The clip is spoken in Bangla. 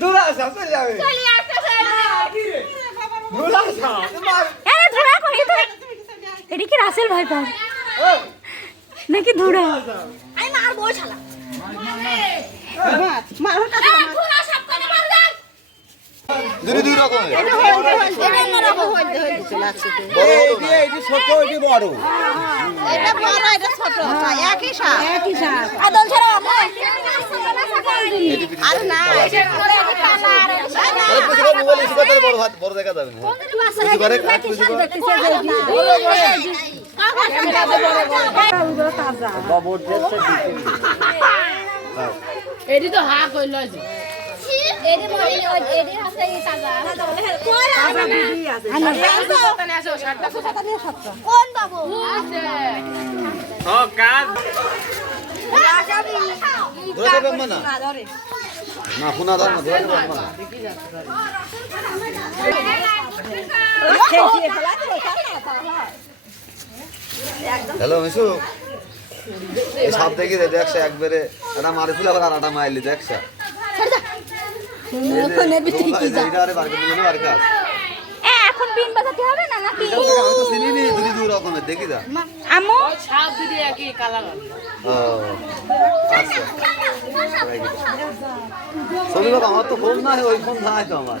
ধুলা আসা চলে যাবে ধুলা আসা আরে ধুরা কই তো এডি কি রাসেল ভাই পার নাকি ধুরা আমি মারবো শালা মার ধুরা সব করে মার দাও দুই রকম এটা ছোট এটি বড় এটা বড় এটা ছোট একই সাপ আদল ছাড়া আমরা আরে না মোবাইল ইস্যু করতে বড় হাত বড় দেখা যাবে না কিছু করে কাট কিছু করে বাবু ড্রেসটা এডি তো হা কইল যে এডি মরি এডি হাতে তাজা তাজা বিবি আছে ওখানে আসো শার্টটা কোন বাবু ও কাজ ধরে দেবেন না না ফোনা দাও না ধরে দেবেন না হ্যালো মিশু এই সব দেখি দেখছ একবারে এটা মারি ফেলে আবার আটা মাইলি দেখছ ওখানে বিক্রি কি যা এটা আরে বারকে দিলে বারকা এখন পিন বাজাতে হবে না নাকি আমি তো চিনি নি দুই রকমের দেখি দা আম্মু ছাপ দিদি একই কালার ও আচ্ছা ছবি বাবা আমার তো ফোন না ওই ফোন নাই তো আমার